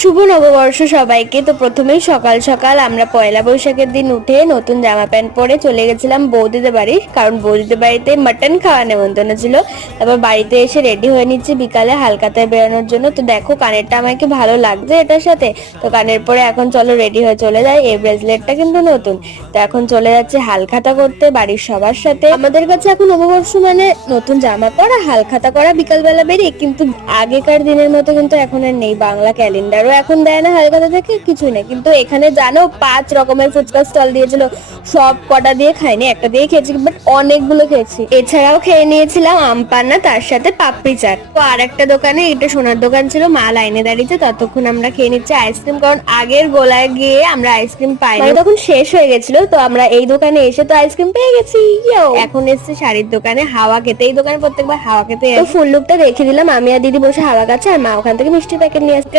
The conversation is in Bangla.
শুভ নববর্ষ সবাইকে। তো প্রথমেই সকাল সকাল আমরা পয়লা বৈশাখের দিন উঠে নতুন জামা প্যান্ট পরে চলে গেছিলাম বৌদিদের বাড়ি, কারণ বৌদিদের বাড়িতে মাটন খাওয়া নেমন্তন্ন ছিল। তারপর বাড়িতে এসে রেডি হয়ে নিচ্ছি বিকালে হালখাতায় বেরোনোর জন্য। তো দেখো কানেরটা আমাকে ভালো লাগছে এটার সাথে, তো কানের পরে এখন চলো রেডি হয়ে চলে যাই। এই ব্রেসলেটটা কিন্তু নতুন। তো এখন চলে যাচ্ছে হালখাতা করতে বাড়ির সবার সাথে। আমাদের কাছে এখন নববর্ষ মানে নতুন জামা পরা, হালখাতা করা, বিকালবেলা বেরিয়ে। কিন্তু আগেকার দিনের মতো কিন্তু এখন আর নেই, বাংলা ক্যালেন্ডারও এখন দেয় না হালখাতা থেকে, কিছুই নেই। কিন্তু এখানে জানো 5 রকমের ফুচকা স্টল দিয়েছিল, সব কটা দিয়ে খাইনি, একটা দিয়ে খেয়েছি, বাট অনেকগুলো খেয়েছি। এছাড়াও খেয়ে নিয়েছিলাম আমপান্না, তার সাথে পাপড়ি চাট। তো আর একটা দোকানে, এটা সোনার দোকান ছিল, মা লাইনে দাঁড়িয়েছে, ততক্ষণ আমরা খেয়ে নিচ্ছি আইসক্রিম, কারণ আগের গোলায় গিয়ে আমরা আইসক্রিম পাইনি, তখন শেষ হয়ে গেছিল। তো আমরা এই দোকানে এসে তো আইসক্রিম পেয়ে গেছি। এখন এসছে শাড়ির দোকানে হাওয়া খেতে। এই দোকানে প্রত্যেকবার হাওয়া খেতে। তো ফুল লুকটা রেখে দিলাম, আমি আর দিদি বসে হাওয়া খাচ্ছে, আর মা ওখান থেকে মিষ্টি প্যাকেট নিয়ে আসতে।